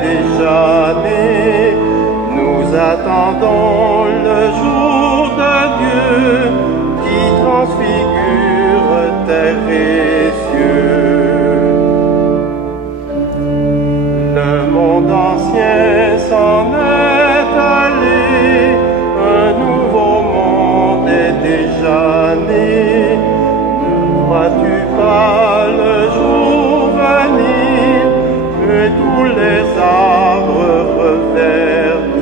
déjà né. Nous attendons le jour de Dieu qui transfigure terre et cieux. Le monde ancien s'en est allé, un nouveau monde est déjà né. Ne vois-tu pas le jour venir, que tous les arbres reverdir?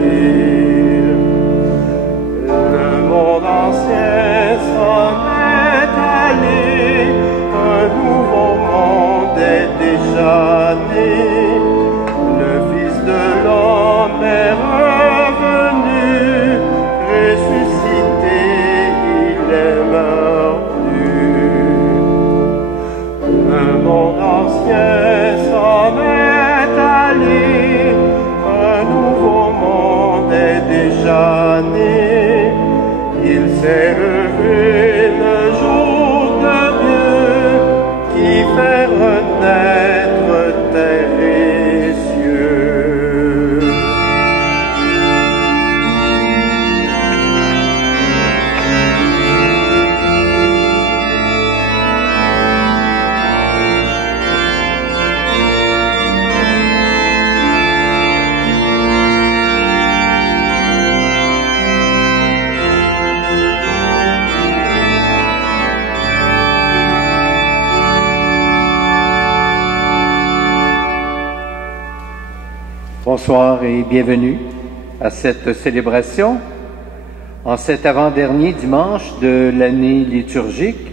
Le monde ancien s'en est allé, un nouveau monde est déjà né. Le Fils de l'homme est revenu, ressuscité, il est mordu. Le monde ancien s'en est allé, un nouveau monde est déjà né. Il s'est levé le jour de Dieu qui fait renaître terre et cieux. Bonsoir et bienvenue à cette célébration. En cet avant-dernier dimanche de l'année liturgique,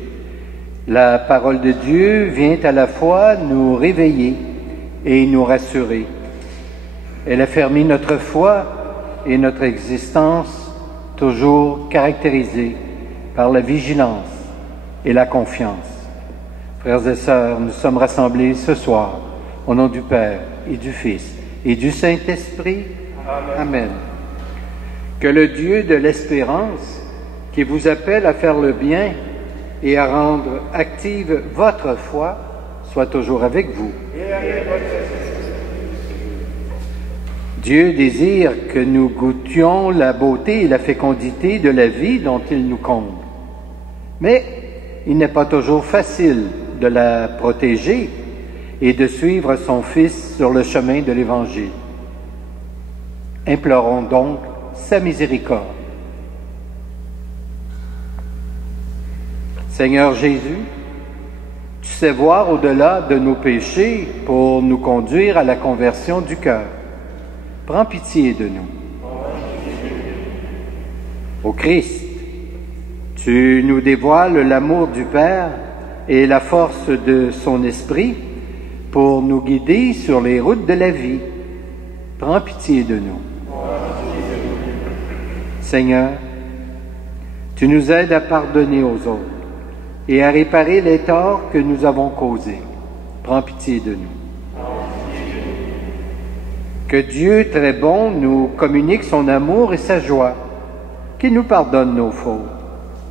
la parole de Dieu vient à la fois nous réveiller et nous rassurer. Elle affermit notre foi et notre existence toujours caractérisée par la vigilance et la confiance. Frères et sœurs, nous sommes rassemblés ce soir au nom du Père et du Fils et du Saint-Esprit. Amen. Amen. Que le Dieu de l'espérance, qui vous appelle à faire le bien et à rendre active votre foi, soit toujours avec vous. Et avec votre esprit. Dieu désire que nous goûtions la beauté et la fécondité de la vie dont il nous comble. Mais il n'est pas toujours facile de la protéger et de suivre son Fils sur le chemin de l'Évangile. Implorons donc sa miséricorde. Seigneur Jésus, tu sais voir au-delà de nos péchés pour nous conduire à la conversion du cœur. Prends pitié de nous. Ô Christ, tu nous dévoiles l'amour du Père et la force de son Esprit pour nous guider sur les routes de la vie. Prends pitié de nous. Seigneur, tu nous aides à pardonner aux autres et à réparer les torts que nous avons causés. Prends pitié de nous. Que Dieu, très bon, nous communique son amour et sa joie, qu'il nous pardonne nos fautes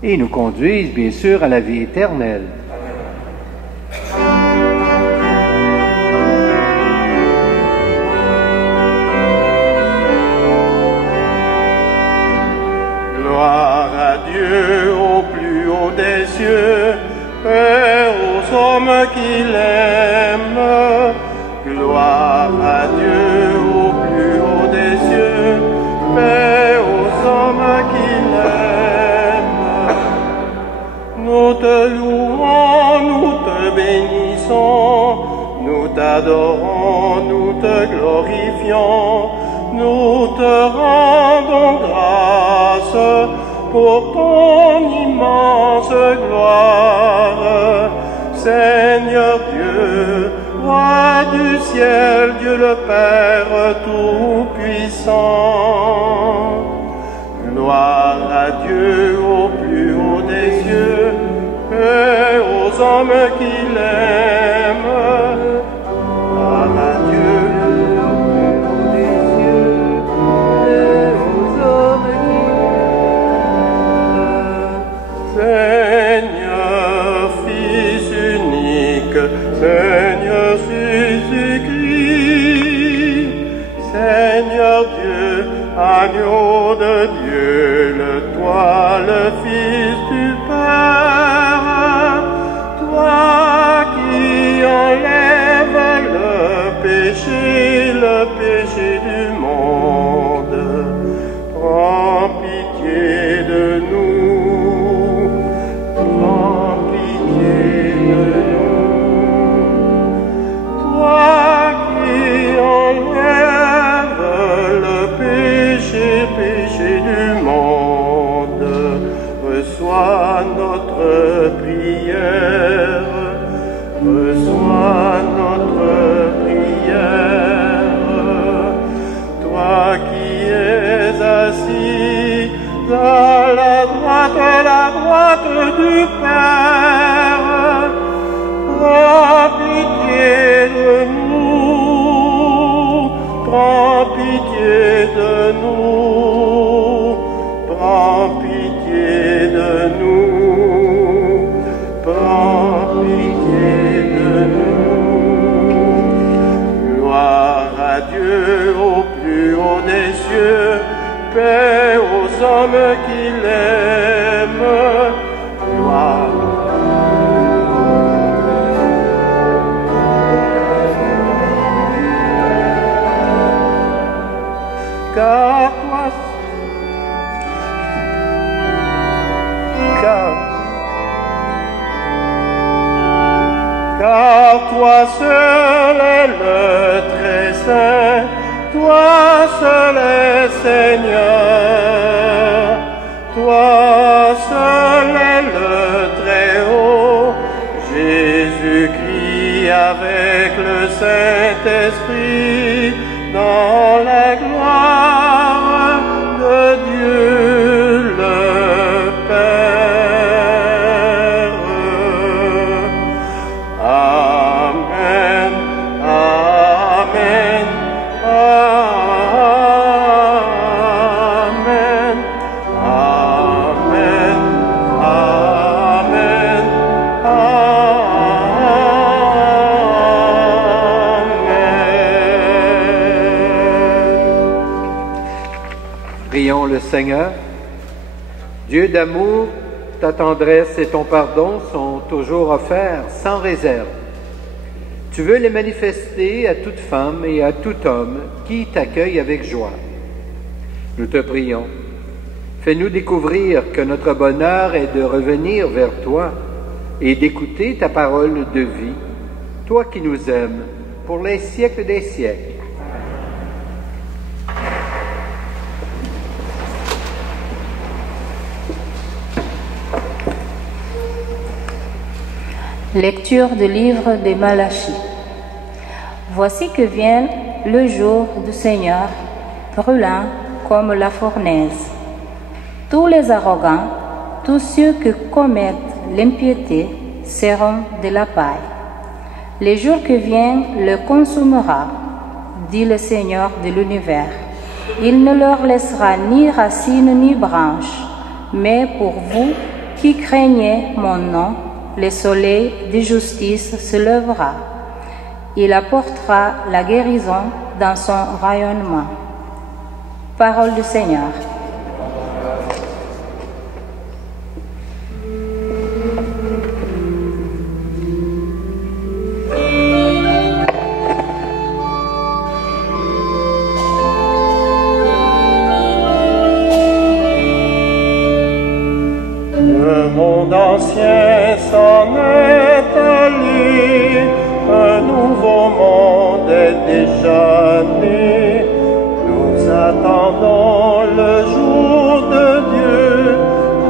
et nous conduise, bien sûr, à la vie éternelle. Gloire à Dieu au plus haut des cieux, et aux hommes qui l'aiment. Gloire à Dieu au plus haut des cieux, et aux hommes qui l'aiment. Nous te louons, nous te bénissons, nous t'adorons, nous te glorifions, nous te rendons grâce pour ton immense gloire. Seigneur Dieu, Roi du ciel, Dieu le Père Tout-Puissant. Gloire à Dieu au plus haut des cieux et aux hommes qui l'aiment. Gloire à Dieu au plus haut des cieux et aux hommes qui l'aiment. Seigneur, Fils unique, Seigneur Jésus-Christ, Seigneur Dieu, agneau de Dieu, toi le Fils du Père, toi qui enlèves le péché du monde, prends pitié de nous, prends pitié de nous. Toi qui enlèves le péché du monde, reçois notre prière, reçois notre prière. Toi qui es assis à la droite du Père, prends pitié de nous, prends pitié de nous, prends pitié de nous, prends pitié de nous. Gloire à Dieu au plus haut des cieux, paix aux hommes qui l'aiment. Gloire. Car toi seul est le très saint, toi seul est Seigneur, toi seul est le très haut, Jésus-Christ avec le Saint-Esprit, dans la gloire de Dieu le Père. Amen, amen, amen, amen, amen, Amen. Prions le Seigneur. Dieu d'amour, ta tendresse et ton pardon sont toujours offerts sans réserve. Tu veux les manifester à toute femme et à tout homme qui t'accueille avec joie. Nous te prions. Fais-nous découvrir que notre bonheur est de revenir vers toi et d'écouter ta parole de vie, toi qui nous aimes pour les siècles des siècles. Lecture du livre de Malachie. Voici que vient le jour du Seigneur, brûlant comme la fournaise. Tous les arrogants, tous ceux qui commettent l'impiété seront de la paille. Le jour qui vient le consumera, dit le Seigneur de l'univers. Il ne leur laissera ni racines ni branches, mais pour vous qui craignez mon nom, le soleil de justice se lèvera. Il apportera la guérison dans son rayonnement. Parole du Seigneur. Le monde ancien s'en est allé, un nouveau monde est déjà né. Nous attendons le jour de Dieu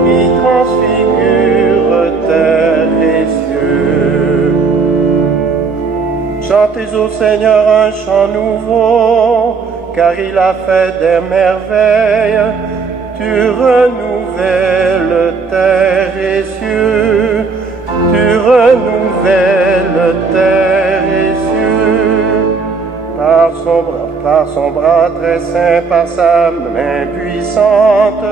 qui transfigure terre et cieux. Chantez au Seigneur un chant nouveau, car il a fait des merveilles. Tu renouvelles terre et cieux, tu renouvelles terre et cieux. Par son bras très saint, par sa main puissante,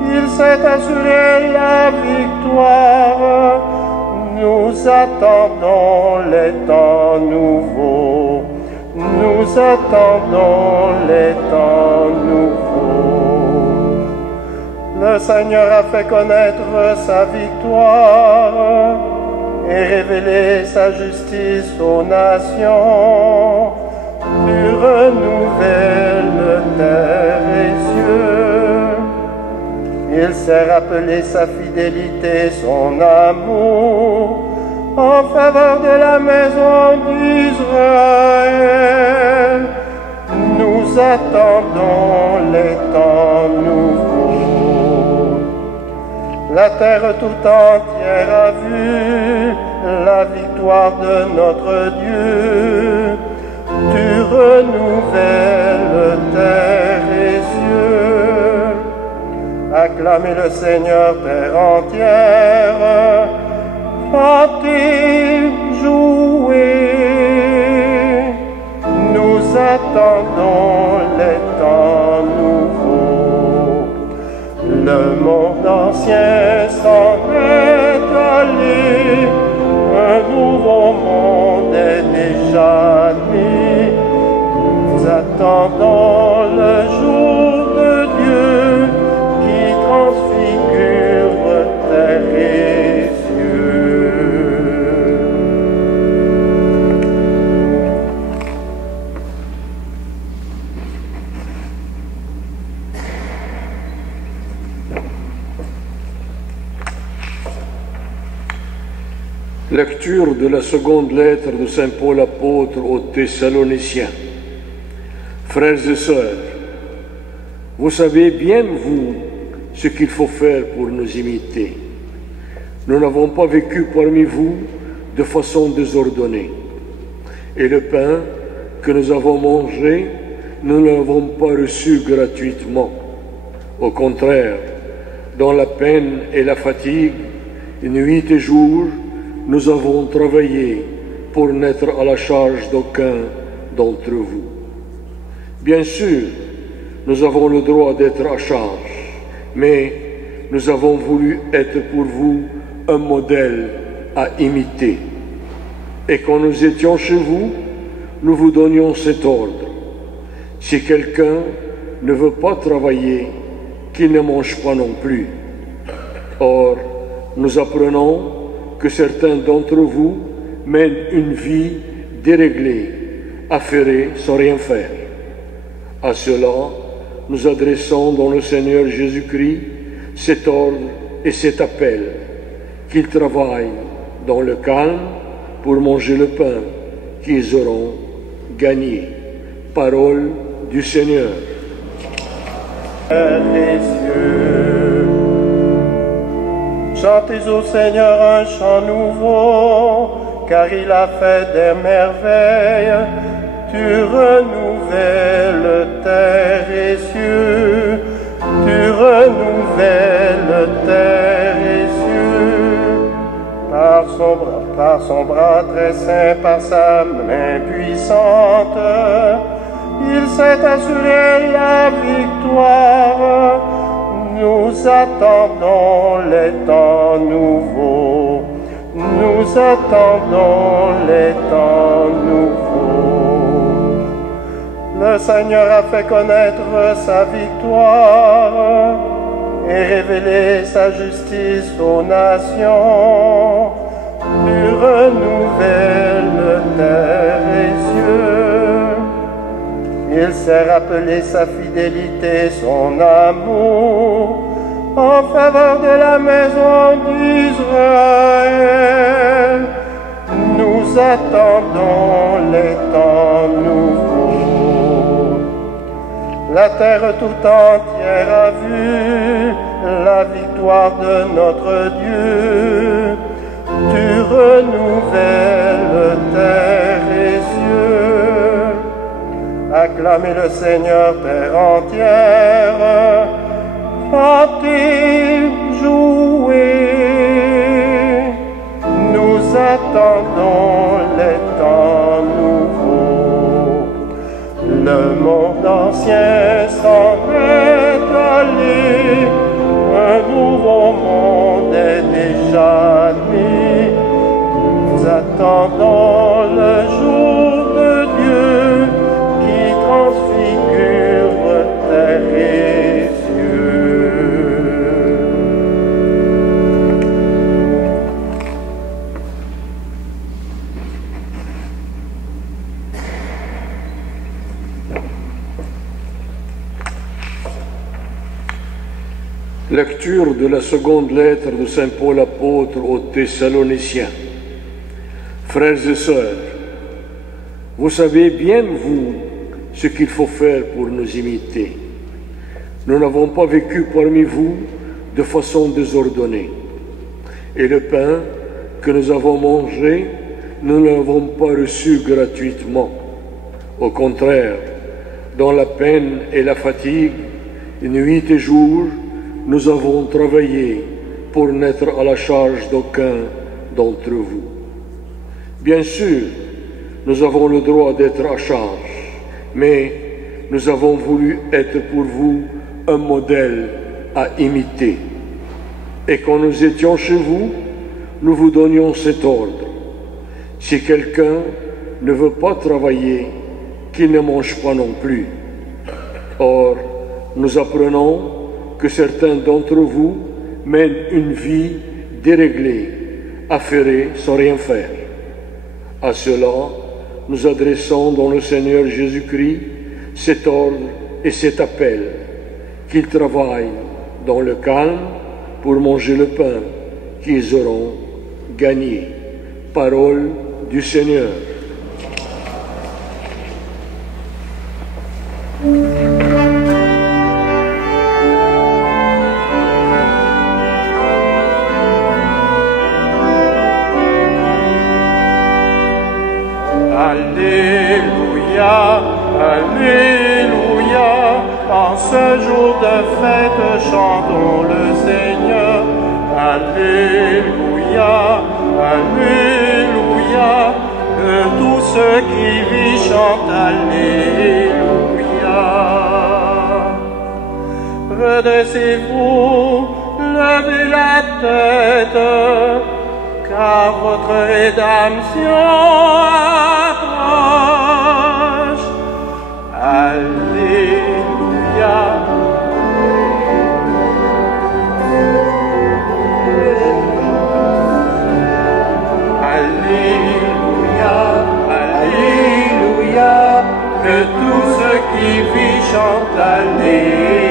il s'est assuré la victoire. Nous attendons les temps nouveaux, nous attendons les temps nouveaux. Le Seigneur a fait connaître sa victoire et révélé sa justice aux nations. Tu renouvelles terre et cieux. Il s'est rappelé sa fidélité, son amour, en faveur de la maison d'Israël. Nous attendons les temps nouveaux. La terre tout entière a vu la victoire de notre Dieu. Tu renouvelles terre et cieux. Acclamez le Seigneur, terre entière. Chantez, jouez. Nous attendons les temps nouveaux. Le monde ancien s'en est allé. Un nouveau monde est déjà né. Nous attendons le jour de Dieu qui transfigure terre et cieux. Lecture de la seconde lettre de Saint Paul apôtre aux Thessaloniciens. Frères et sœurs, vous savez bien, vous, ce qu'il faut faire pour nous imiter. Nous n'avons pas vécu parmi vous de façon désordonnée. Et le pain que nous avons mangé, nous ne l'avons pas reçu gratuitement. Au contraire, dans la peine et la fatigue, nuit et jour, nous avons travaillé pour n'être à la charge d'aucun d'entre vous. Bien sûr, nous avons le droit d'être à charge, mais nous avons voulu être pour vous un modèle à imiter. Et quand nous étions chez vous, nous vous donnions cet ordre. Si quelqu'un ne veut pas travailler, qu'il ne mange pas non plus. Or, nous apprenons que certains d'entre vous mènent une vie déréglée, affairée sans rien faire. À cela, nous adressons dans le Seigneur Jésus-Christ cet ordre et cet appel, qu'ils travaillent dans le calme pour manger le pain qu'ils auront gagné. Parole du Seigneur. Les cieux. Chantez au Seigneur un chant nouveau, car il a fait des merveilles. Tu renouvelles terre et cieux. Tu renouvelles terre et cieux. Par son bras très saint, par sa main puissante, il s'est assuré la victoire. Nous attendons les temps nouveaux. Nous attendons les temps nouveaux. Le Seigneur a fait connaître sa victoire et révélé sa justice aux nations. Tu renouvelles terre et cieux. Il s'est rappelé sa fidélité, son amour, en faveur de la maison d'Israël. Nous attendons les temps nouveaux. La terre tout entière a vu la victoire de notre Dieu. Tu renouvelles terre et cieux. Acclamez le Seigneur, terre entière. Chantez, jouez. Nous attendons les temps nouveaux. Le monde ancien s'en est allé. Un nouveau monde est déjà né. Nous attendons le jour de Dieu Lecture de la seconde lettre de Saint Paul apôtre aux Thessaloniciens. Frères et sœurs, vous savez bien, vous, ce qu'il faut faire pour nous imiter. Nous n'avons pas vécu parmi vous de façon désordonnée. Et le pain que nous avons mangé, nous ne l'avons pas reçu gratuitement. Au contraire, dans la peine et la fatigue, nuit et jour, nous avons travaillé pour n'être à la charge d'aucun d'entre vous. Bien sûr, nous avons le droit d'être à charge, mais nous avons voulu être pour vous un modèle à imiter. Et quand nous étions chez vous, nous vous donnions cet ordre. Si quelqu'un ne veut pas travailler, qu'il ne mange pas non plus. Or, nous apprenons que certains d'entre vous mènent une vie déréglée, affairée sans rien faire. À cela, nous adressons dans le Seigneur Jésus-Christ cet ordre et cet appel, qu'ils travaillent dans le calme pour manger le pain qu'ils auront gagné. Parole du Seigneur. Alléluia, Alléluia, en ce jour de fête, chantons le Seigneur. Alléluia, Alléluia, que tous ceux qui vivent chantent Alléluia. Redressez-vous, levez la tête, car votre rédemption approche. Alléluia. Alléluia, Alléluia, que tous ceux qui vivent chantent Alléluia.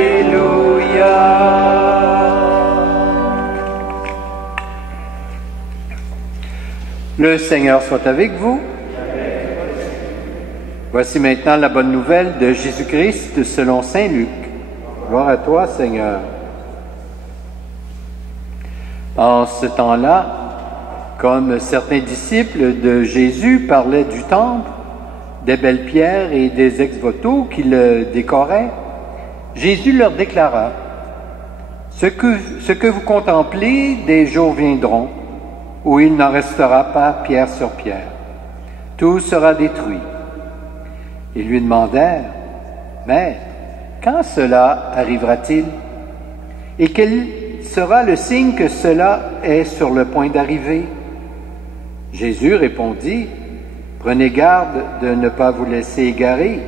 Le Seigneur soit avec vous. Voici maintenant la bonne nouvelle de Jésus-Christ selon saint Luc. Gloire à toi, Seigneur. En ce temps-là, comme certains disciples de Jésus parlaient du temple, des belles pierres et des ex-voto qui le décoraient, Jésus leur déclara: ce que vous contemplez, des jours viendront où il n'en restera pas pierre sur pierre. Tout sera détruit. Ils lui demandèrent: Maître, quand cela arrivera-t-il? Et quel sera le signe que cela est sur le point d'arriver? Jésus répondit: Prenez garde de ne pas vous laisser égarer,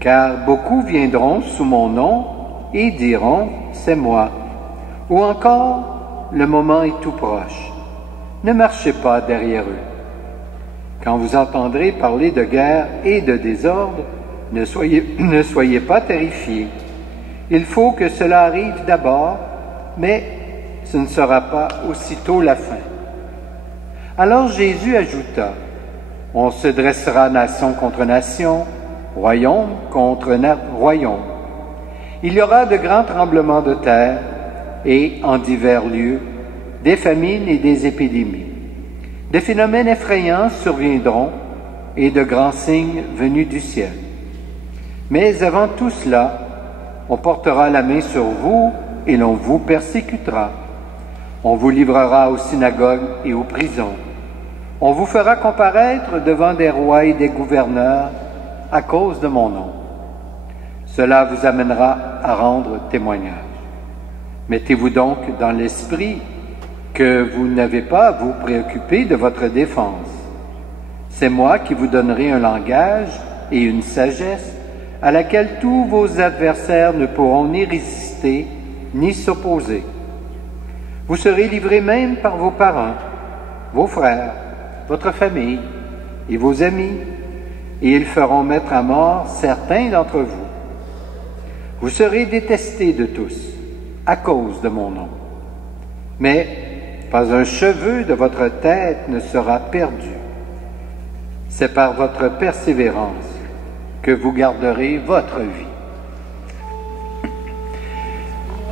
car beaucoup viendront sous mon nom et diront: C'est moi. Ou encore: Le moment est tout proche. Ne marchez pas derrière eux. Quand vous entendrez parler de guerre et de désordre, ne soyez pas terrifiés. Il faut que cela arrive d'abord, mais ce ne sera pas aussitôt la fin. Alors Jésus ajouta: On se dressera nation contre nation, royaume contre royaume. Il y aura de grands tremblements de terre et, en divers lieux, des famines et des épidémies. Des phénomènes effrayants surviendront et de grands signes venus du ciel. Mais avant tout cela, on portera la main sur vous et l'on vous persécutera. On vous livrera aux synagogues et aux prisons. On vous fera comparaître devant des rois et des gouverneurs à cause de mon nom. Cela vous amènera à rendre témoignage. Mettez-vous donc dans l'esprit que vous n'avez pas à vous préoccuper de votre défense. C'est moi qui vous donnerai un langage et une sagesse à laquelle tous vos adversaires ne pourront ni résister ni s'opposer. Vous serez livrés même par vos parents, vos frères, votre famille et vos amis, et ils feront mettre à mort certains d'entre vous. Vous serez détestés de tous à cause de mon nom. Mais pas un cheveu de votre tête ne sera perdu. C'est par votre persévérance que vous garderez votre vie.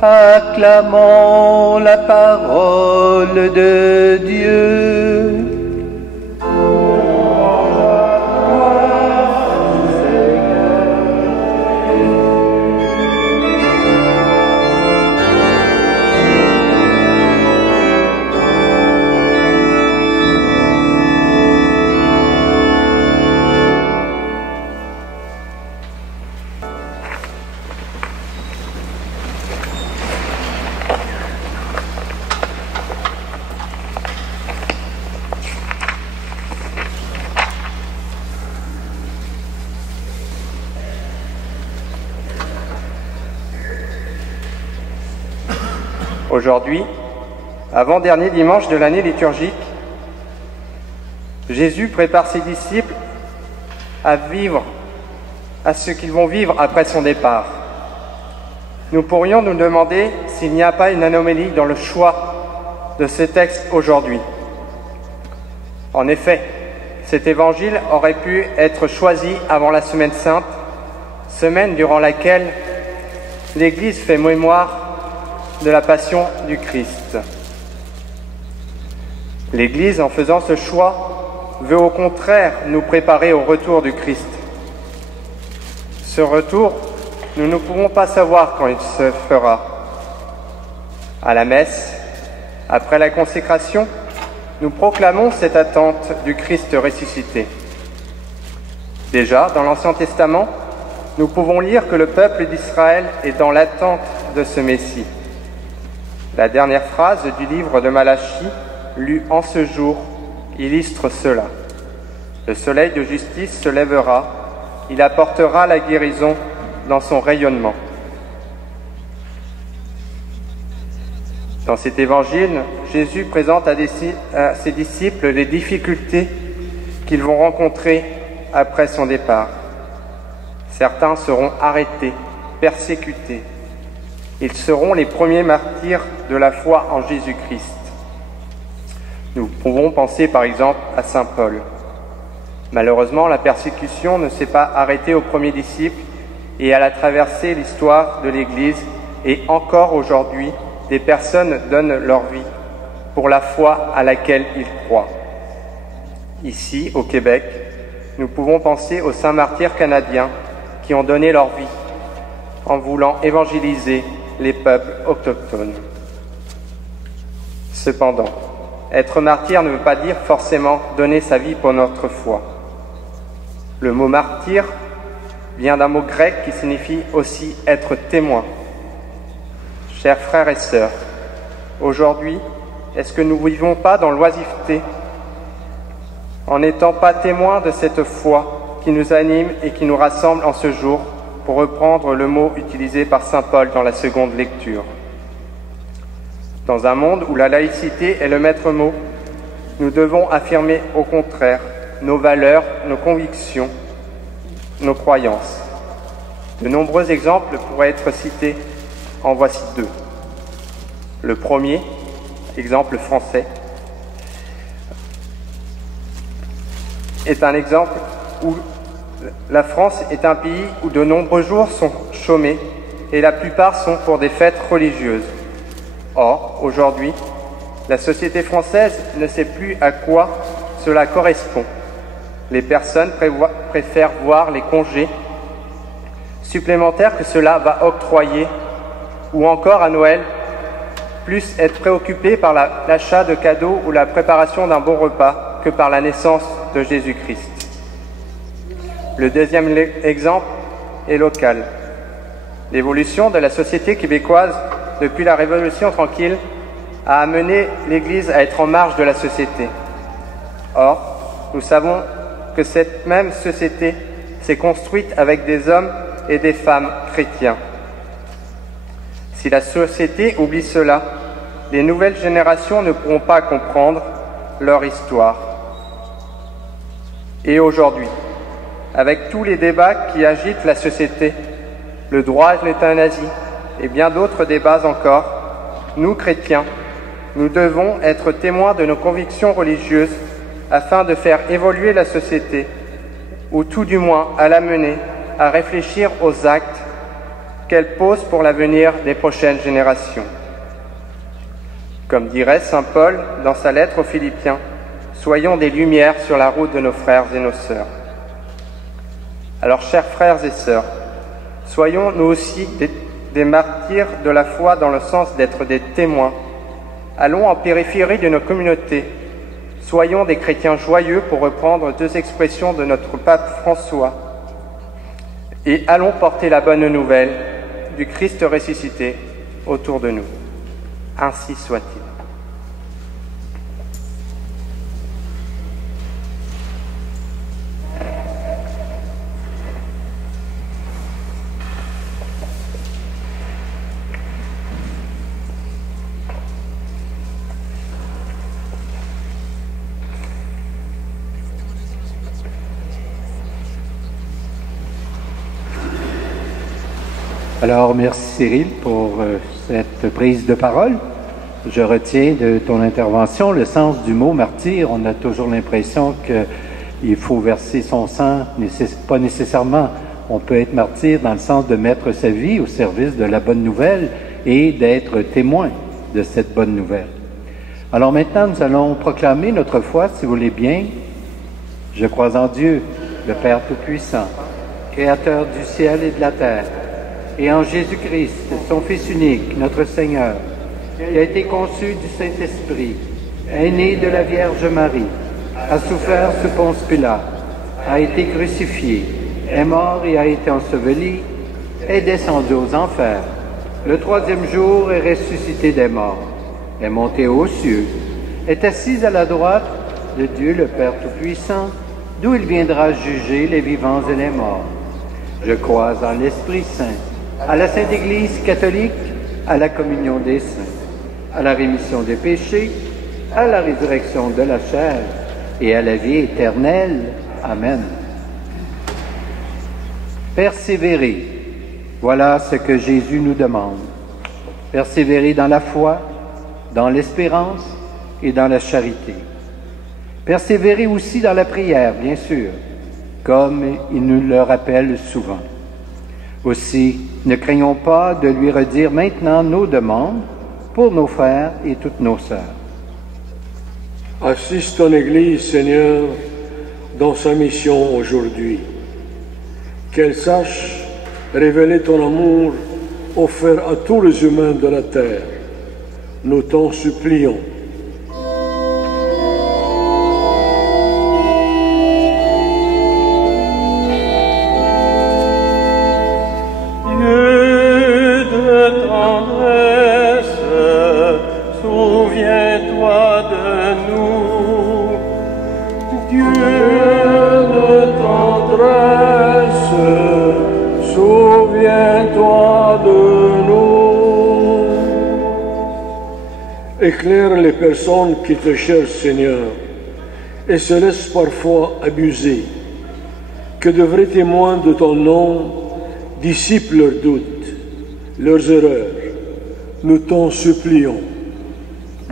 Acclamons la parole de Dieu. Aujourd'hui, avant-dernier dimanche de l'année liturgique, Jésus prépare ses disciples à ce qu'ils vont vivre après son départ. Nous pourrions nous demander s'il n'y a pas une anomalie dans le choix de ce texte aujourd'hui. En effet, cet évangile aurait pu être choisi avant la Semaine Sainte, semaine durant laquelle l'Église fait mémoire de la passion du Christ. L'Église, en faisant ce choix, veut au contraire nous préparer au retour du Christ. Ce retour, nous ne pouvons pas savoir quand il se fera. À la messe, après la consécration, nous proclamons cette attente du Christ ressuscité. Déjà, dans l'Ancien Testament, nous pouvons lire que le peuple d'Israël est dans l'attente de ce Messie. La dernière phrase du livre de Malachie, lue en ce jour, illustre cela. Le soleil de justice se lèvera, il apportera la guérison dans son rayonnement. Dans cet évangile, Jésus présente à ses disciples les difficultés qu'ils vont rencontrer après son départ. Certains seront arrêtés, persécutés. Ils seront les premiers martyrs de la foi en Jésus-Christ. Nous pouvons penser par exemple à saint Paul. Malheureusement, la persécution ne s'est pas arrêtée aux premiers disciples et elle a traversé l'histoire de l'Église et encore aujourd'hui, des personnes donnent leur vie pour la foi à laquelle ils croient. Ici, au Québec, nous pouvons penser aux saints martyrs canadiens qui ont donné leur vie en voulant évangéliser les peuples autochtones. Cependant, être martyr ne veut pas dire forcément donner sa vie pour notre foi. Le mot martyr vient d'un mot grec qui signifie aussi être témoin. Chers frères et sœurs, aujourd'hui, est-ce que nous ne vivons pas dans l'oisiveté en n'étant pas témoins de cette foi qui nous anime et qui nous rassemble en ce jour, pour reprendre le mot utilisé par saint Paul dans la seconde lecture. Dans un monde où la laïcité est le maître mot, nous devons affirmer au contraire nos valeurs, nos convictions, nos croyances. De nombreux exemples pourraient être cités, en voici deux. Le premier, exemple français, est un exemple où la France est un pays où de nombreux jours sont chômés et la plupart sont pour des fêtes religieuses. Or, aujourd'hui, la société française ne sait plus à quoi cela correspond. Les personnes préfèrent voir les congés supplémentaires que cela va octroyer, ou encore à Noël, plus être préoccupées par l'achat de cadeaux ou la préparation d'un bon repas que par la naissance de Jésus-Christ. Le deuxième exemple est local. L'évolution de la société québécoise depuis la Révolution tranquille a amené l'Église à être en marge de la société. Or, nous savons que cette même société s'est construite avec des hommes et des femmes chrétiens. Si la société oublie cela, les nouvelles générations ne pourront pas comprendre leur histoire. Et aujourd'hui, avec tous les débats qui agitent la société, le droit à l'euthanasie, et bien d'autres débats encore, nous, chrétiens, nous devons être témoins de nos convictions religieuses afin de faire évoluer la société, ou tout du moins à la mener à réfléchir aux actes qu'elle pose pour l'avenir des prochaines générations. Comme dirait saint Paul dans sa lettre aux Philippiens, soyons des lumières sur la route de nos frères et nos sœurs. Alors, chers frères et sœurs, soyons nous aussi des martyrs de la foi dans le sens d'être des témoins. Allons en périphérie de nos communautés. Soyons des chrétiens joyeux, pour reprendre deux expressions de notre pape François. Et allons porter la bonne nouvelle du Christ ressuscité autour de nous. Ainsi soit-il. Alors, merci Cyril pour cette prise de parole. Je retiens de ton intervention le sens du mot martyr. On a toujours l'impression qu'il faut verser son sang, pas nécessairement. On peut être martyr dans le sens de mettre sa vie au service de la bonne nouvelle et d'être témoin de cette bonne nouvelle. Alors maintenant, nous allons proclamer notre foi, si vous voulez bien. Je crois en Dieu, le Père Tout-Puissant, Créateur du ciel et de la terre, et en Jésus-Christ, son Fils unique, notre Seigneur, qui a été conçu du Saint-Esprit, est né de la Vierge Marie, a souffert sous Ponce Pilate, a été crucifié, est mort et a été enseveli, est descendu aux enfers. Le troisième jour est ressuscité des morts, est monté aux cieux, est assis à la droite de Dieu le Père Tout-Puissant, d'où il viendra juger les vivants et les morts. Je crois en l'Esprit Saint, à la Sainte Église catholique, à la communion des saints, à la rémission des péchés, à la résurrection de la chair et à la vie éternelle. Amen. Persévérer, voilà ce que Jésus nous demande. Persévérer dans la foi, dans l'espérance et dans la charité. Persévérer aussi dans la prière, bien sûr, comme il nous le rappelle souvent. Aussi, ne craignons pas de lui redire maintenant nos demandes pour nos frères et toutes nos sœurs. Assiste ton Église, Seigneur, dans sa mission aujourd'hui. Qu'elle sache révéler ton amour offert à tous les humains de la terre. Nous t'en supplions. Éclaire les personnes qui te cherchent, Seigneur, et se laissent parfois abuser. Que de vrais témoins de ton nom dissipent leurs doutes, leurs erreurs. Nous t'en supplions.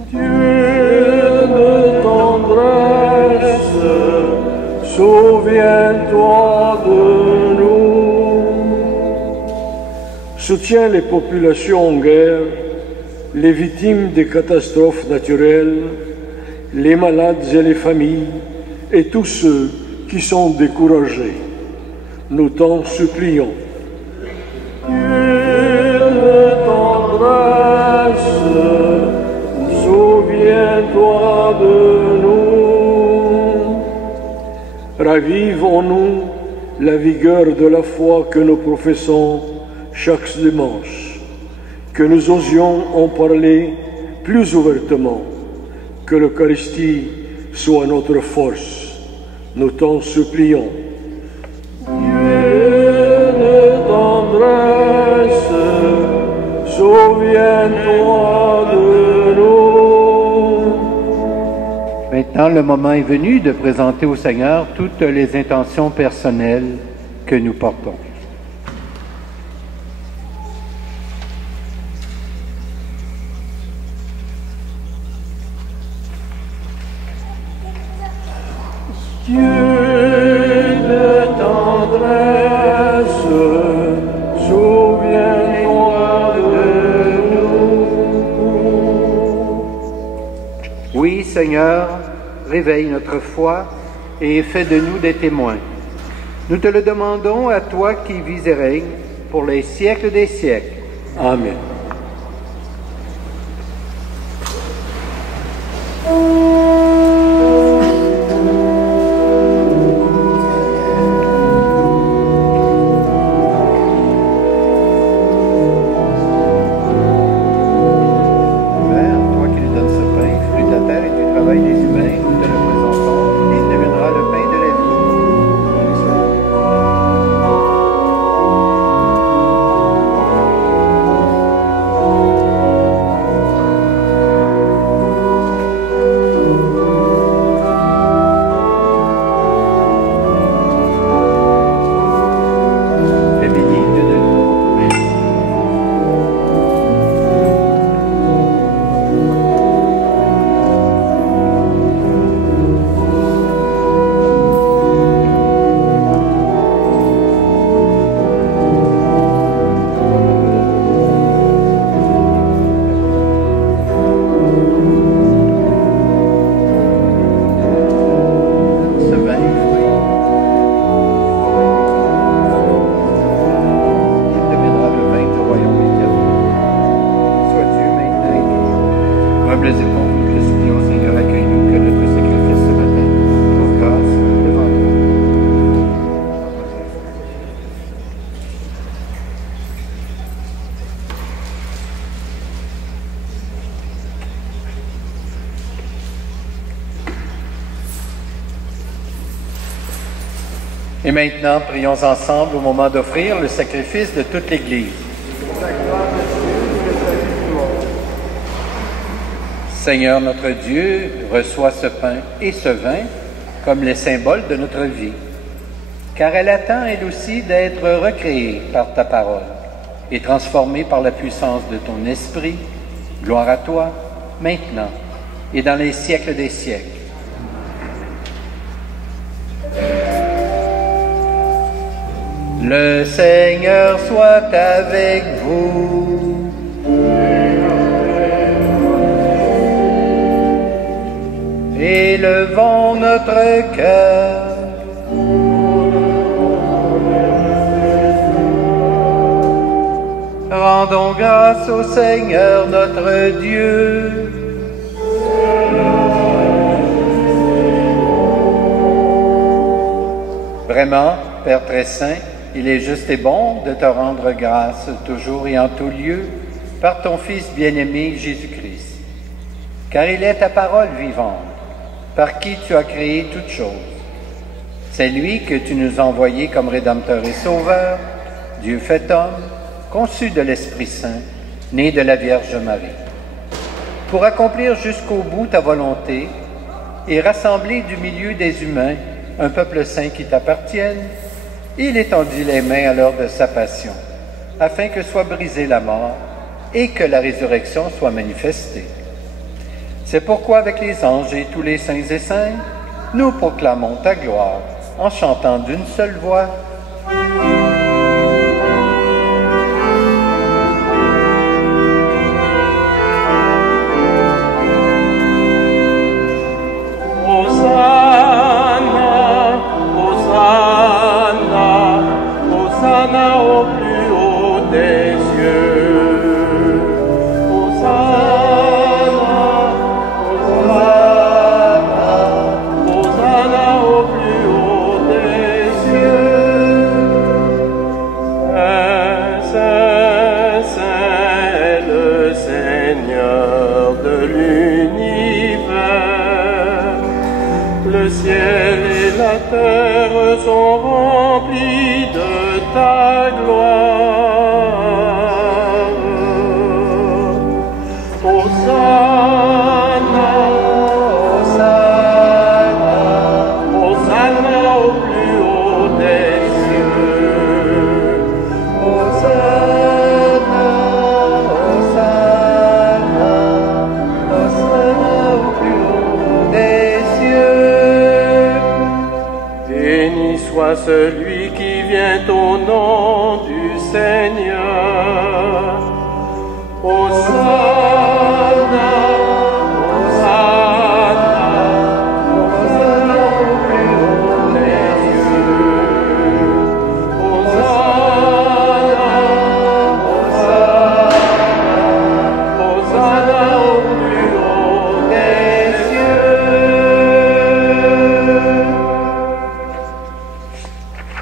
Dieu de tendresse, souviens-toi de nous. Soutiens les populations en guerre, les victimes des catastrophes naturelles, les malades et les familles, et tous ceux qui sont découragés. Nous t'en supplions. Dieu de tendresse, souviens-toi de nous. Ravive en nous la vigueur de la foi que nous professons chaque dimanche. Que nous osions en parler plus ouvertement, que l'Eucharistie soit notre force. Nous t'en supplions. Dieu de tendresse, souviens-toi de nous. Maintenant, le moment est venu de présenter au Seigneur toutes les intentions personnelles que nous portons. Dieu de tendresse, souviens-toi de nous. Oui, Seigneur, réveille notre foi et fais de nous des témoins. Nous te le demandons à toi qui vis et règnes pour les siècles des siècles. Amen. Et maintenant, prions ensemble au moment d'offrir le sacrifice de toute l'Église. Seigneur notre Dieu, reçois ce pain et ce vin comme les symboles de notre vie, car elle attend elle aussi d'être recréée par ta parole et transformée par la puissance de ton esprit. Gloire à toi, maintenant et dans les siècles des siècles. Le Seigneur soit avec vous. Élevons notre cœur. Rendons grâce au Seigneur notre Dieu. Vraiment, Père très saint, il est juste et bon de te rendre grâce toujours et en tout lieu par ton Fils bien-aimé Jésus-Christ, car il est ta parole vivante, par qui tu as créé toutes choses. C'est lui que tu nous as envoyé comme Rédempteur et Sauveur, Dieu fait homme, conçu de l'Esprit Saint, né de la Vierge Marie, pour accomplir jusqu'au bout ta volonté et rassembler du milieu des humains un peuple saint qui t'appartienne. Il étendit les mains à l'heure de sa passion, afin que soit brisée la mort et que la résurrection soit manifestée. C'est pourquoi avec les anges et tous les saints et saintes, nous proclamons ta gloire en chantant d'une seule voix. Hosanna au plus haut des cieux. Hosanna, Hosanna, Hosanna au plus haut des cieux. celui qui vient au nom du Seigneur. Hosanna, Hosanna, Hosanna au plus haut des cieux. Hosanna, Hosanna, Hosanna au plus haut des cieux.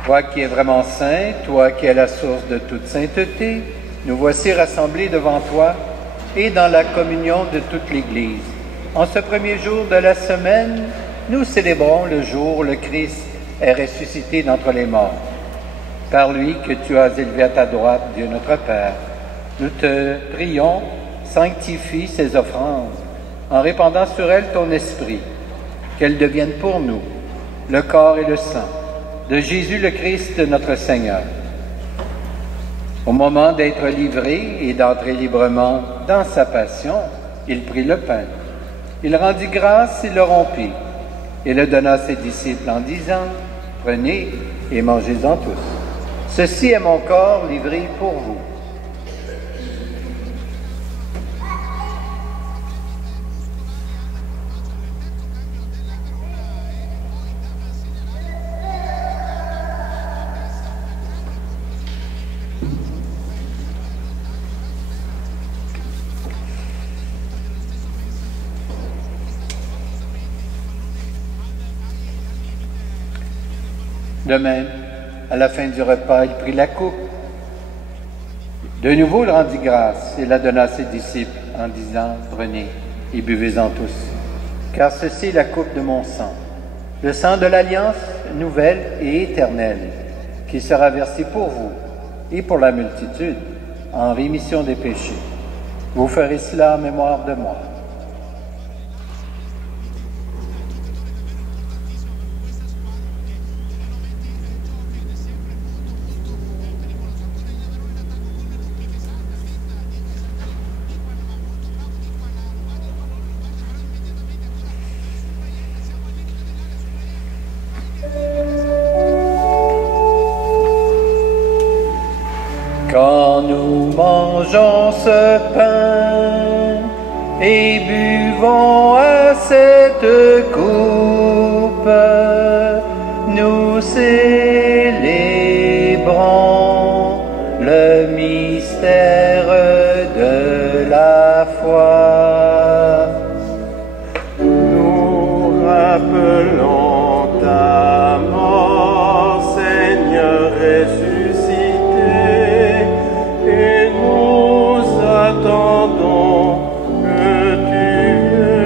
Toi qui es vraiment saint, toi qui es la source de toute sainteté, nous voici rassemblés devant toi et dans la communion de toute l'Église. En ce premier jour de la semaine, nous célébrons le jour où le Christ est ressuscité d'entre les morts. Par lui que tu as élevé à ta droite, Dieu notre Père, nous te prions, sanctifie ces offrandes en répandant sur elles ton esprit, qu'elles deviennent pour nous le corps et le sang de Jésus le Christ notre Seigneur. Au moment d'être livré et d'entrer librement dans sa passion, il prit le pain. Il rendit grâce et le rompit, et le donna à ses disciples en disant, « Prenez et mangez-en tous. Ceci est mon corps livré pour vous. » De même, à la fin du repas, il prit la coupe. De nouveau, il rendit grâce et la donna à ses disciples en disant, « Prenez et buvez-en tous, car ceci est la coupe de mon sang, le sang de l'alliance nouvelle et éternelle, qui sera versé pour vous et pour la multitude en rémission des péchés. Vous ferez cela en mémoire de moi. » Quand nous mangeons ce pain et buvons à cette coupe, nous célébrons le mystère de la foi. Nous rappelons ta mort, Seigneur ressuscité, et nous attendons que tu viennes.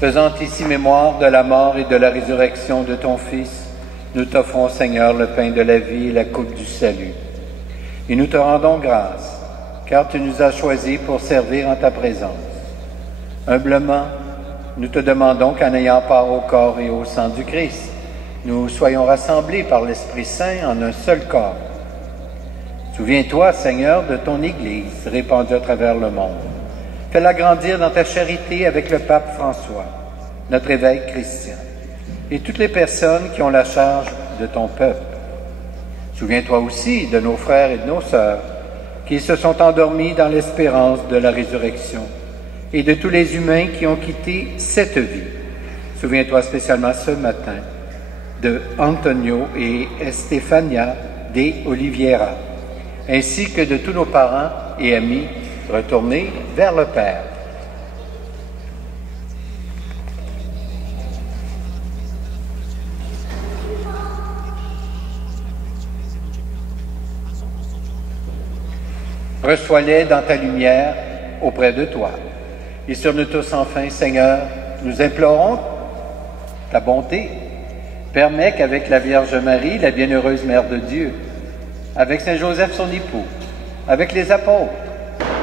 Faisant ici mémoire de la mort et de la résurrection de ton Fils, nous t'offrons, Seigneur, le pain de la vie et la coupe du salut. Et nous te rendons grâce, car tu nous as choisis pour servir en ta présence. Humblement, nous te demandons qu'en ayant part au corps et au sang du Christ, nous soyons rassemblés par l'Esprit Saint en un seul corps. Souviens-toi, Seigneur, de ton Église répandue à travers le monde. Fais-la grandir dans ta charité avec le pape François, notre évêque Christian, et toutes les personnes qui ont la charge de ton peuple. Souviens-toi aussi de nos frères et de nos sœurs qui se sont endormis dans l'espérance de la résurrection et de tous les humains qui ont quitté cette vie. Souviens-toi spécialement ce matin de Antonio et Estefania de Oliveira, ainsi que de tous nos parents et amis retournés vers le Père. Reçois-les dans ta lumière auprès de toi. Et sur nous tous enfin, Seigneur, nous implorons ta bonté. Permets qu'avec la Vierge Marie, la bienheureuse Mère de Dieu, avec Saint Joseph son époux, avec les apôtres,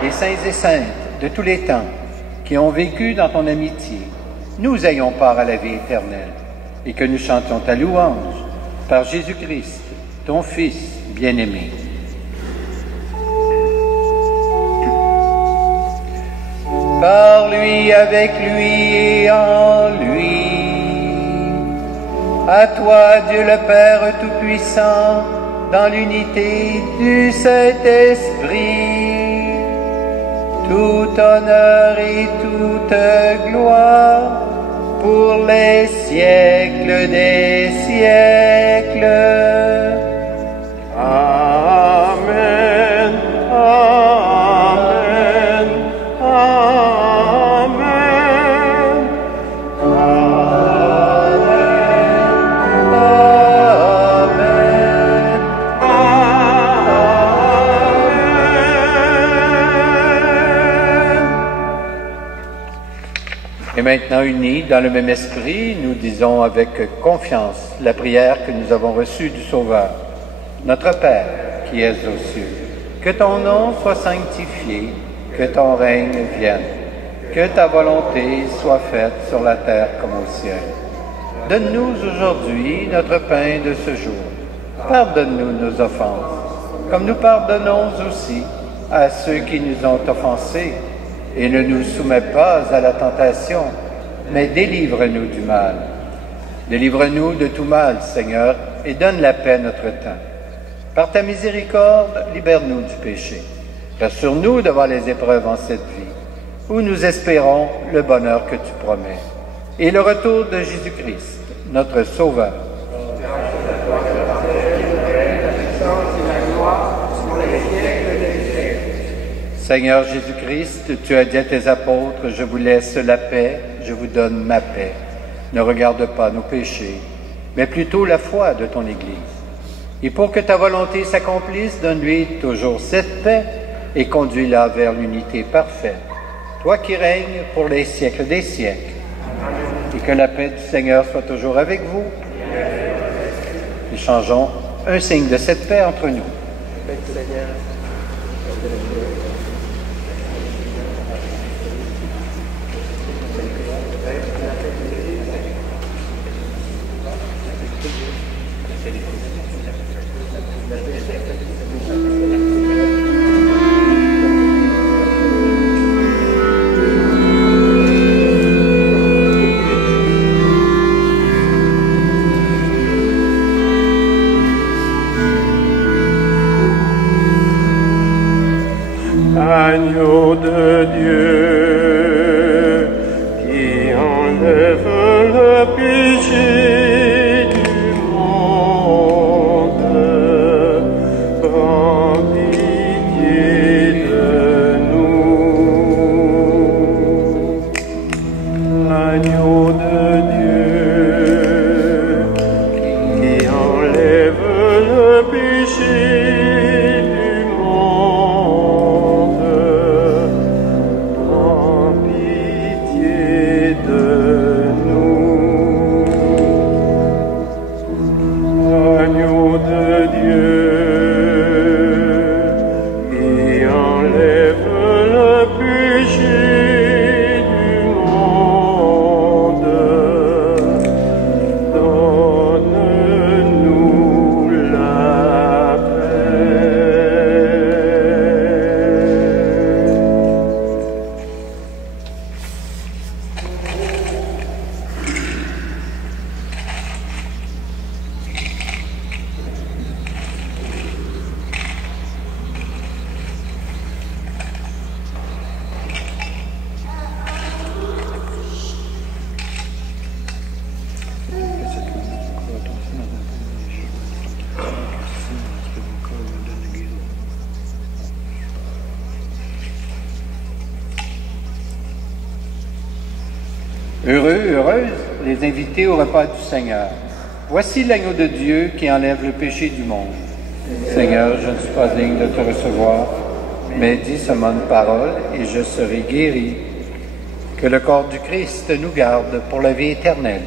les saints et saintes de tous les temps qui ont vécu dans ton amitié, nous ayons part à la vie éternelle et que nous chantions ta louange par Jésus-Christ, ton Fils par lui, avec lui et en lui. À toi, Dieu le Père Tout-Puissant, dans l'unité du Saint-Esprit, tout honneur et toute gloire pour les siècles des siècles. Amen, Amen, Amen, Et maintenant, unis dans le même esprit, nous disons avec confiance la prière que nous avons reçue du Sauveur. Notre Père, qui es aux cieux, que ton nom soit sanctifié, que ton règne vienne, que ta volonté soit faite sur la terre comme au ciel. Donne-nous aujourd'hui notre pain de ce jour. Pardonne-nous nos offenses, comme nous pardonnons aussi à ceux qui nous ont offensés. Et ne nous soumets pas à la tentation, mais délivre-nous du mal. Délivre-nous de tout mal, Seigneur, et donne la paix à notre temps. Par ta miséricorde, libère-nous du péché. Rassure-nous devant les épreuves en cette vie, où nous espérons le bonheur que tu promets, et le retour de Jésus-Christ, notre Sauveur. Seigneur Jésus-Christ, tu as dit à tes apôtres, je vous laisse la paix, je vous donne ma paix. Ne regarde pas nos péchés, mais plutôt la foi de ton Église. Et pour que ta volonté s'accomplisse, donne-lui toujours cette paix et conduis-la vers l'unité parfaite. Toi qui règnes pour les siècles des siècles. Et que la paix du Seigneur soit toujours avec vous. Échangeons un signe de cette paix entre nous. Agneau de Dieu, qui enlève le péché du monde, prends pitié de nous. Agneau de Dieu, qui enlève le péché du monde, prends pitié de nous. Agneau de Dieu, qui enlève le péché du monde, donne-nous la paix. Heureux, heureuses, les invités au repas du Seigneur. Voici l'agneau de Dieu qui enlève le péché du monde. Seigneur, je ne suis pas digne de te recevoir, mais dis seulement une parole et je serai guéri. Que le corps du Christ nous garde pour la vie éternelle.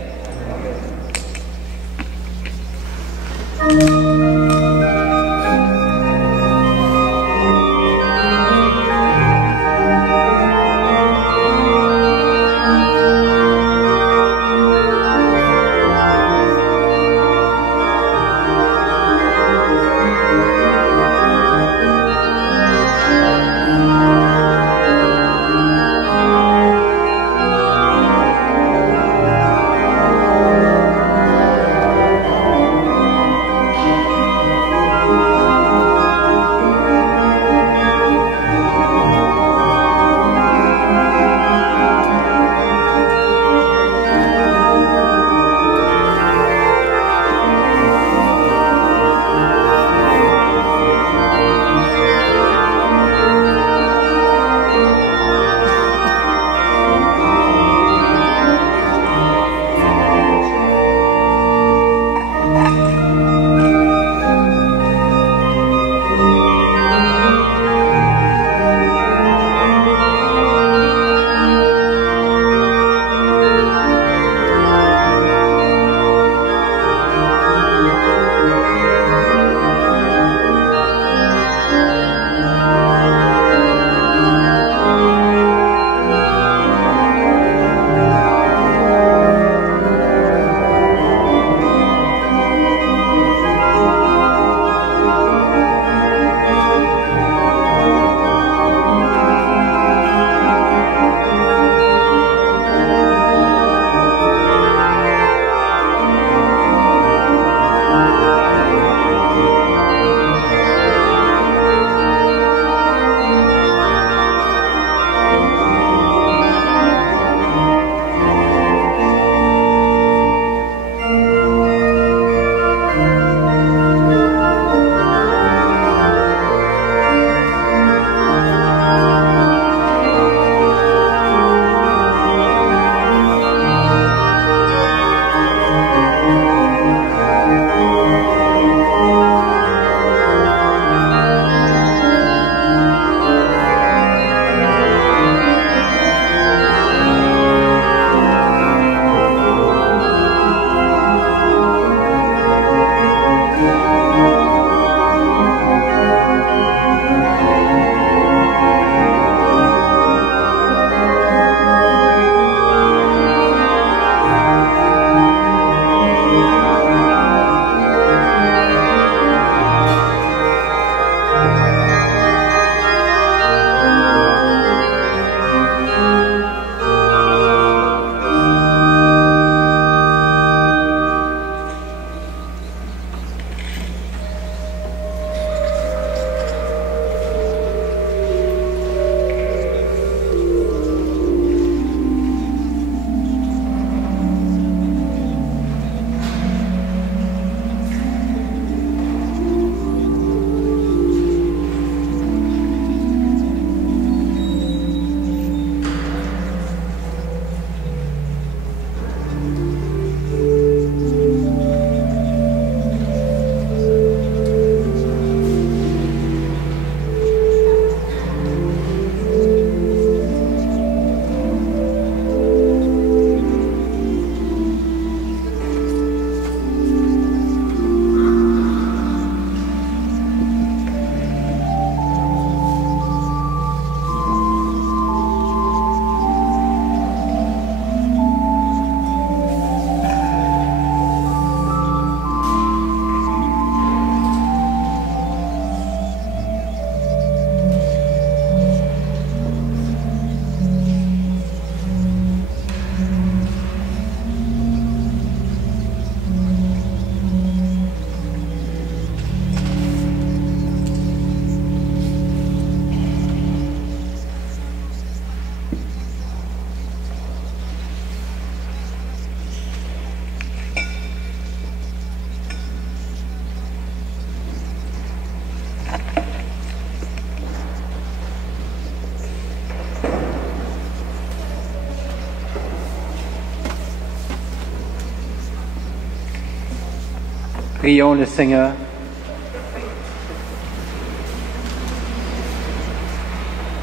Prions le Seigneur.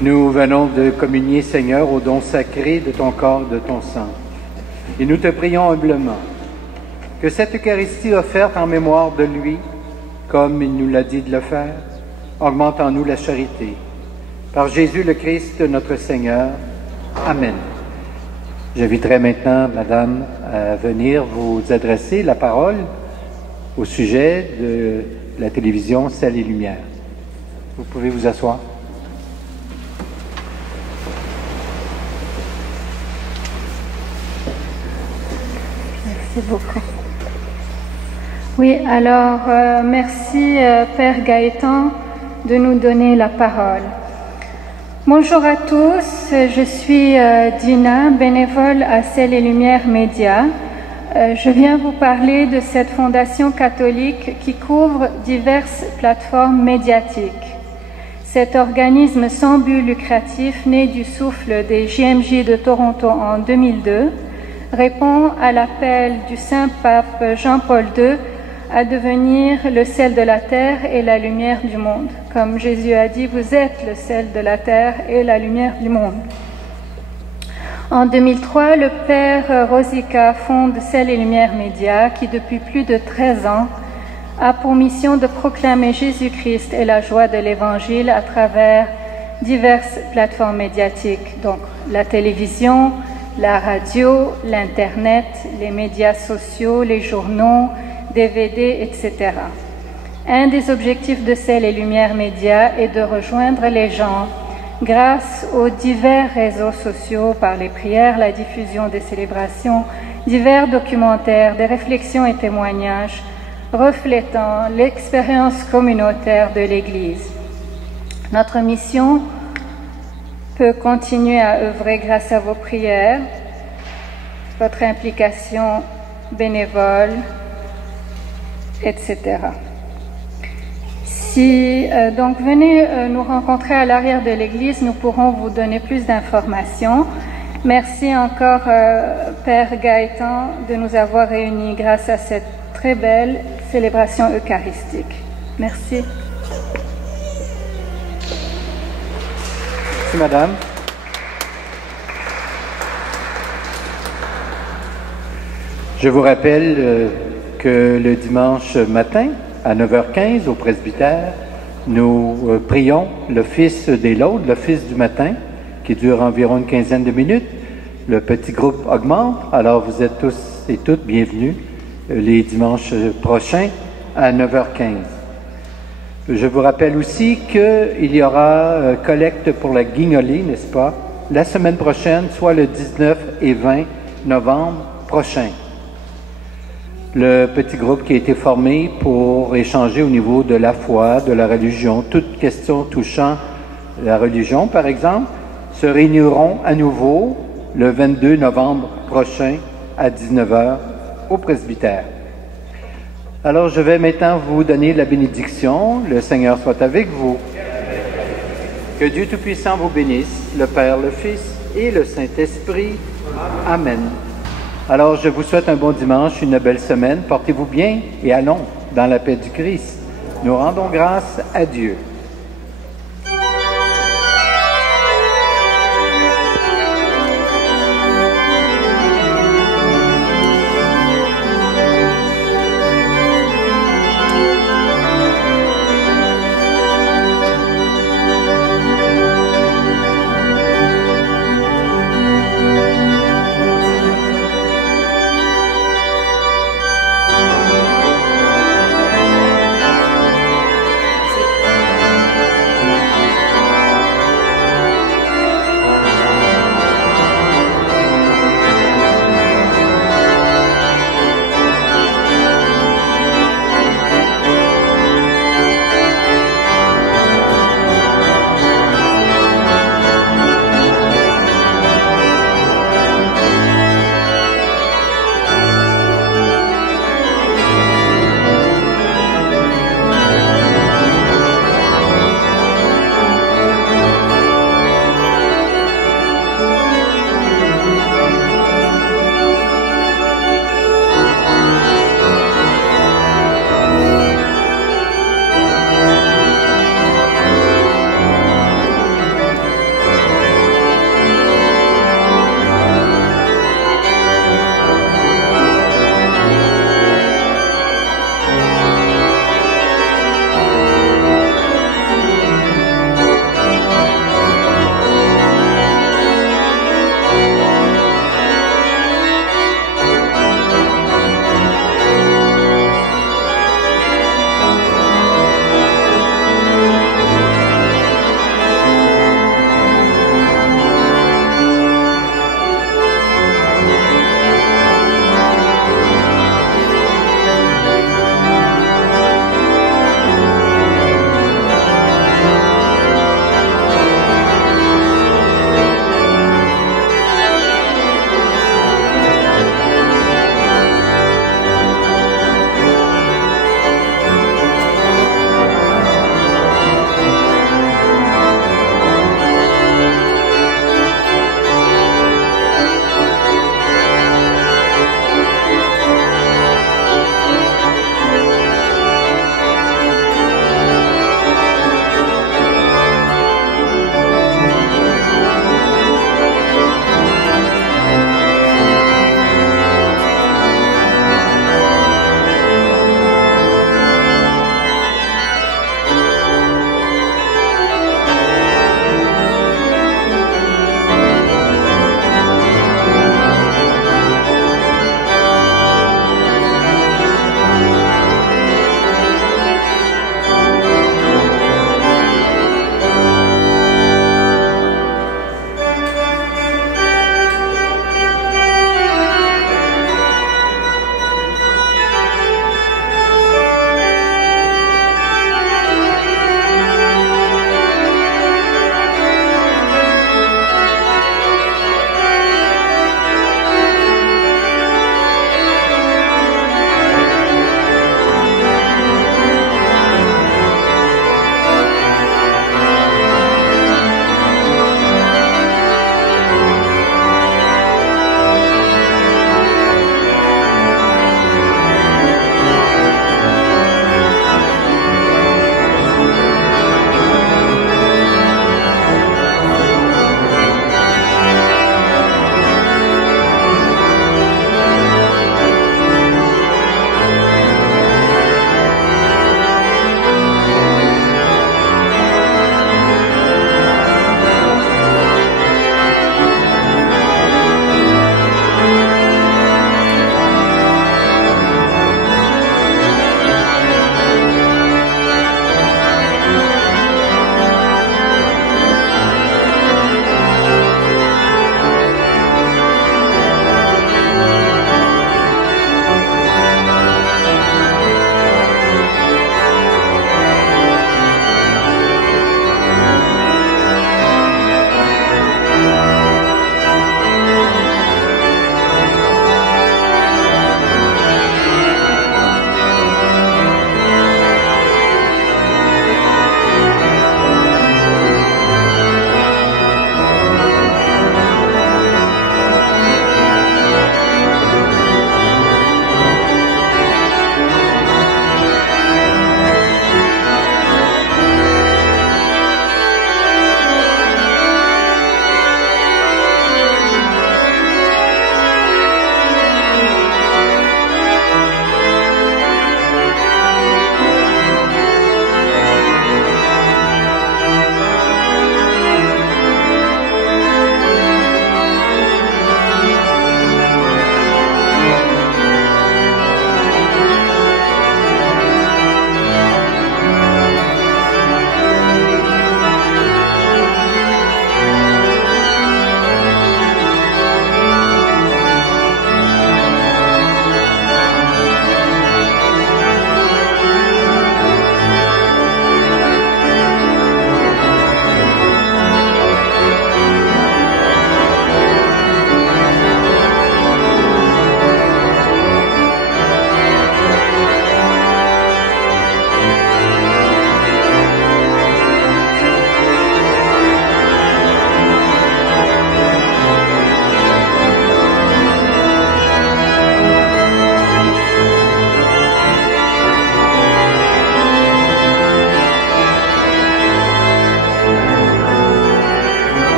Nous venons de communier, Seigneur, au don sacré de ton corps, de ton sang. Et nous te prions humblement que cette Eucharistie offerte en mémoire de lui, comme il nous l'a dit de le faire, augmente en nous la charité. Par Jésus le Christ, notre Seigneur. Amen. J'inviterai maintenant, Madame, à venir vous adresser la parole au sujet de la télévision Ciel et Lumière. Vous pouvez vous asseoir. Merci beaucoup. Oui, alors merci Père Gaëtan de nous donner la parole. Bonjour à tous, je suis Dina, bénévole à Ciel et Lumière Média. Je viens vous parler de cette fondation catholique qui couvre diverses plateformes médiatiques. Cet organisme sans but lucratif, né du souffle des JMJ de Toronto en 2002, répond à l'appel du Saint-Pape Jean-Paul II à devenir le sel de la terre et la lumière du monde. Comme Jésus a dit, vous êtes le sel de la terre et la lumière du monde. En 2003, le Père Rosica fonde Ciel et Lumière Média, qui depuis plus de 13 ans a pour mission de proclamer Jésus-Christ et la joie de l'Évangile à travers diverses plateformes médiatiques, donc la télévision, la radio, l'Internet, les médias sociaux, les journaux, DVD, etc. Un des objectifs de Ciel et Lumière Média est de rejoindre les gens grâce aux divers réseaux sociaux, par les prières, la diffusion des célébrations, divers documentaires, des réflexions et témoignages reflétant l'expérience communautaire de l'Église. Notre mission peut continuer à œuvrer grâce à vos prières, votre implication bénévole, etc. Donc venez nous rencontrer à l'arrière de l'église, nous pourrons vous donner plus d'informations. Merci encore Père Gaëtan de nous avoir réunis grâce à cette très belle célébration eucharistique. Merci. Merci Madame. Je vous rappelle que le dimanche matin, à 9h15 au presbytère, nous prions l'office des laudes, l'office du matin, qui dure environ une quinzaine de minutes. Le petit groupe augmente, alors vous êtes tous et toutes bienvenus les dimanches prochains à 9h15. Je vous rappelle aussi qu'il y aura collecte pour la guignolée, n'est-ce pas, la semaine prochaine, soit le 19 et 20 novembre prochain. Le petit groupe qui a été formé pour échanger au niveau de la foi, de la religion, toute question touchant la religion, par exemple, se réuniront à nouveau le 22 novembre prochain à 19h au presbytère. Alors, je vais maintenant vous donner la bénédiction. Le Seigneur soit avec vous. Que Dieu Tout-Puissant vous bénisse, le Père, le Fils et le Saint-Esprit. Amen. Alors, je vous souhaite un bon dimanche, une belle semaine. Portez-vous bien et allons dans la paix du Christ. Nous rendons grâce à Dieu.